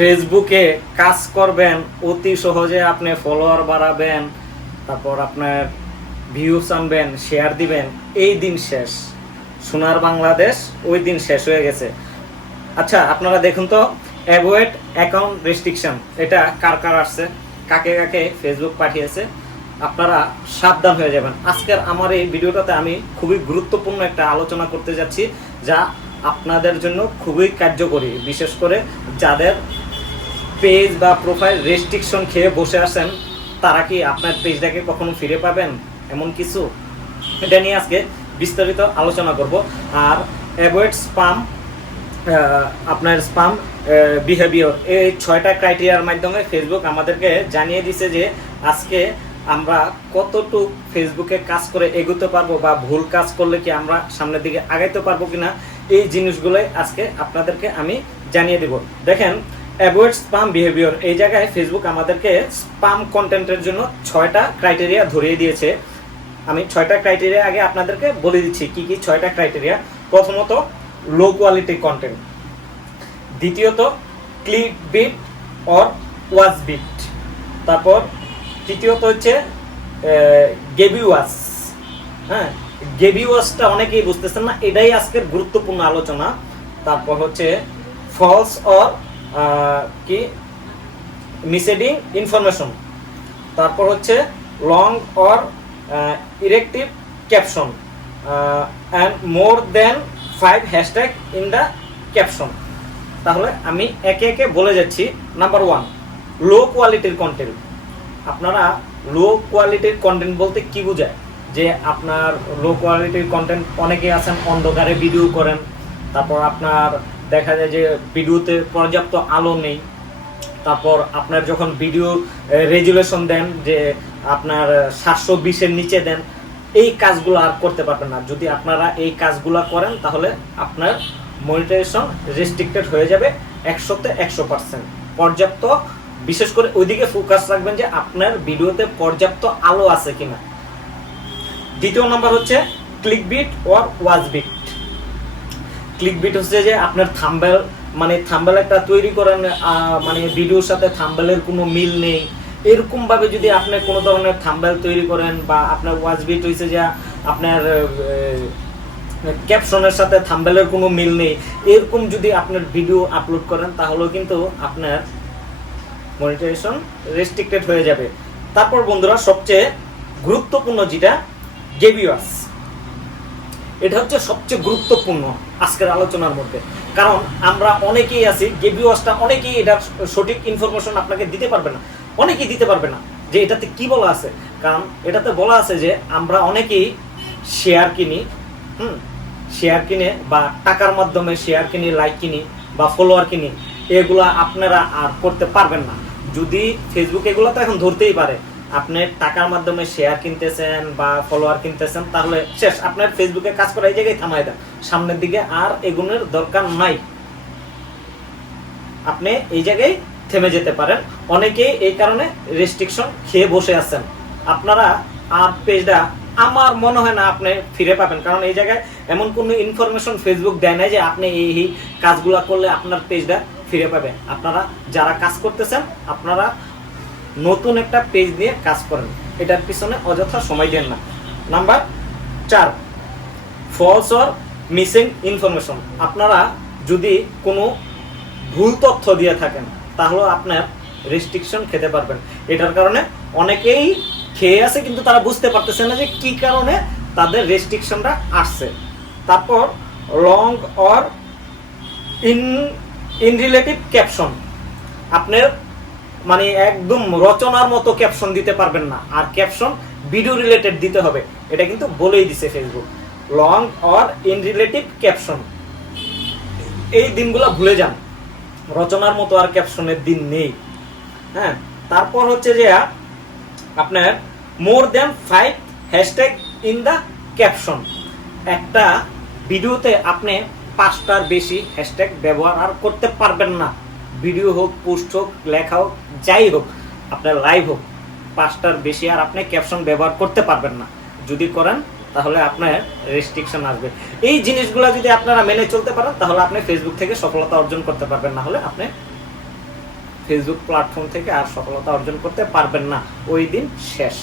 ফেসবুকে কাজ করবেন অতি সহজে, আপনি ফলোয়ার বাড়াবেন, তারপর আপনার ভিউজ আনবেন, শেয়ার দিবেন, এই দিন শেষ। সোনার বাংলাদেশ ওই দিন শেষ হয়ে গেছে। আচ্ছা, আপনারা দেখুন তো, অ্যাভয়েড অ্যাকাউন্ট রেস্ট্রিকশন, এটা কার কার আসছে, কাকে কাকে ফেসবুক পাঠিয়েছে, আপনারা সাবধান হয়ে যাবেন। আজকের আমার এই ভিডিওটাতে আমি খুবই গুরুত্বপূর্ণ একটা আলোচনা করতে যাচ্ছি, যা আপনাদের জন্য খুবই কার্যকরী, বিশেষ করে যাদের পেজ বা প্রোফাইল রেস্ট্রিকশন খেয়ে বসে আছেন। তারা কি আপনার পেজটাকে কখনো ফিরে পাবেন? এমন কিছু, এটা নিয়ে আজকে বিস্তারিত আলোচনা করব। আর অ্যাভয়েড স্পাম, আপনার স্পাম বিহেভিয়ার, এই 6টা ক্রাইটেরিয়ার মাধ্যমে ফেসবুক আমাদেরকে জানিয়ে দিছে যে আজকে আমরা কতটুকু ফেসবুকে কাজ করে এগোতে পারবো, বা ভুল কাজ করলে কি আমরা সামনের দিকে আগাইতে পারবো কিনা, এই জিনিসগুলোই আজকে আপনাদেরকে আমি জানিয়ে দেব। দেখেন, অ্যাভয়েড স্পাম বিহেভিয়ার, এই জায়গায় ফেসবুক আমাদেরকে স্পাম কন্টেন্টের জন্য 6টা ক্রাইটেরিয়া ধরিয়ে দিয়েছে। আমি 6টা ক্রাইটেরিয়া আগে আপনাদেরকে বলে দিচ্ছি কি কি 6টা ক্রাইটেরিয়া। প্রথমত, লো কোয়ালিটি কন্টেন্ট। দ্বিতীয়ত, click bait or watch bait. তারপর তৃতীয়ত হচ্ছে গেবি ওয়াচ। হ্যাঁ, গেবি ওয়াচটা অনেকেই বুঝতেছেন না, এটাই আজকের গুরুত্বপূর্ণ আলোচনা। তারপর হচ্ছে ফলস অর কি মিসলিডিং ইনফরমেশন। তারপর হচ্ছে লং অর ইরেক্টিভ caption and more than 5 hashtag in the caption. তাহলে আমি একে একে বলে যাচ্ছি। নাম্বার 1, লো কোয়ালিটির কন্টেন্ট। আপনারা লো কোয়ালিটির কন্টেন্ট বলতে কি বোঝায়? যে আপনার লো কোয়ালিটির কন্টেন্ট, অনেকেই আছেন অন্ধকারে ভিডিও করেন, তারপর আপনার দেখা যায় যে ভিডিওতে পর্যাপ্ত আলো নেই, তারপর আপনার যখন ভিডিও রেজুলেশন দেন যে আপনার 720-এর নিচে দেন, এই কাজগুলো আর করতে পারবেন না। যদি আপনারা এই কাজগুলো করেন তাহলে আপনার মনিটাইজেশন রেস্ট্রিক্টেড হয়ে যাবে 100-তে 100%। পর্যাপ্ত, বিশেষ করে ওইদিকে ফোকাস রাখবেন যে আপনার ভিডিওতে পর্যাপ্ত আলো আছে কিনা। দ্বিতীয় নাম্বার হচ্ছে click bait or watch bait. Click bait হচ্ছে যে আপনার থাম্বনেল, মানে থাম্বনেল একটা তৈরি করেন, মানে ভিডিওর সাথে থাম্বনেলের কোনো মিল নেই, এরকম ভাবে যদি আপনি কোনো ধরনের থাম্বনেল তৈরি করেন, বা আপনার ওয়াচ বিট হয়েছে যে আপনার ক্যাপশনের সাথে থাম্বনেলের কোনো মিল নেই, এরকম যদি আপনার ভিডিও আপলোড করেন তাহলেও কিন্তু আপনার মনিটাইজেশন রেস্ট্রিক্টেড হয়ে যাবে। তারপর বন্ধুরা, সবচেয়ে গুরুত্বপূর্ণ যেটা, গেবি ওয়াচ, এটা হচ্ছে সবচেয়ে গুরুত্বপূর্ণ আজকের আলোচনার মধ্যে। কারণ আমরা অনেকেই আছি, গেবি ওয়াচটা অনেকেই এটা সঠিক ইনফরমেশন আপনাকে দিতে পারবে না, অনেকেই দিতে পারবে না যে এটাতে কি বলা আছে। কারণ এটাতে বলা আছে যে আমরা অনেকেই শেয়ার কিনি, শেয়ার কিনে, বা টাকার মাধ্যমে শেয়ার কিনি, লাইক কিনি, বা ফলোয়ার কিনি, এগুলা আপনারা আর করতে পারবেন না। যদি ফেসবুক এগুলো তো এখন ধরতেই পারে, আপনি টাকার মাধ্যমে শেয়ার কিনতেছেন বা ফলোয়ার কিনতেছেন, তাহলে শেষ, আপনার ফেসবুকে কাজ করা এই জায়গায় থামাই দেন, সামনের দিকে আর এগুলোর দরকার নাই, আপনি এই জায়গায় থেমে যেতে পারেন। অনেকেই এই কারণে রেস্ট্রিকশন খেয়ে বসে আছেন। আপনারা আর পেজটা আমার মনে হয় না আপনি ফিরে পাবেন, কারণ এই জায়গায় এমন কোনো ইনফরমেশন ফেসবুক দেয় না যে আপনি এই কাজগুলো করলে আপনার পেজটা ফিরে পাবেন। আপনারা যারা কাজ করতেছেন, আপনারা নতুন একটা পেজ নিয়ে কাজ করেন, এটার পিছনে অযথা সময় দেন না। Number 4, false or missing information. আপনারা যদি কোনো ভুল তথ্য দিয়ে থাকেন তাহলে আপনার রেস্ট্রিকশন খেতে পারবেন। এটার কারণে অনেকেই খেয়ে আছে, কিন্তু তারা বুঝতে পারতেছে না যে কি কারণে তাদের রেস্ট্রিকশনটা আসছে। তারপর লং অর ইনরিলেটিভ ক্যাপশন। আপনার মানে একদম রচনার মতো ক্যাপশন দিতে পারবেন না, আর ক্যাপশন ভিডিও রিলেটেড দিতে হবে, এটা কিন্তু বলেই দিছে ফেসবুক। লং অর ইনরিলেটিভ ক্যাপশন, এই দিনগুলো ভুলে যান, রচনার মতো আর ক্যাপশনের দিন নেই। হ্যাঁ, তারপর হচ্ছে যে আপনার মোর than 5 hashtag in the caption. একটা ভিডিওতে আপনি 5টার বেশি হ্যাশট্যাগ ব্যবহার আর করতে পারবেন না। ভিডিও হোক, পোস্ট হোক, লেখা হোক, যাই হোক, আপনার লাইভ হোক, 5টার বেশি আর আপনি ক্যাপশন ব্যবহার করতে পারবেন না। যদি করেন তাহলে আপনার রেস্ট্রিকশন আসবে। এই জিনিসগুলো যদি আপনারা মেনে চলতে পারেন তাহলে আপনি ফেসবুক থেকে সফলতা অর্জন করতে পারবেন, না হলে আপনি ফেসবুক প্ল্যাটফর্ম থেকে আর সফলতা অর্জন করতে পারবেন না, ওই দিন শেষ।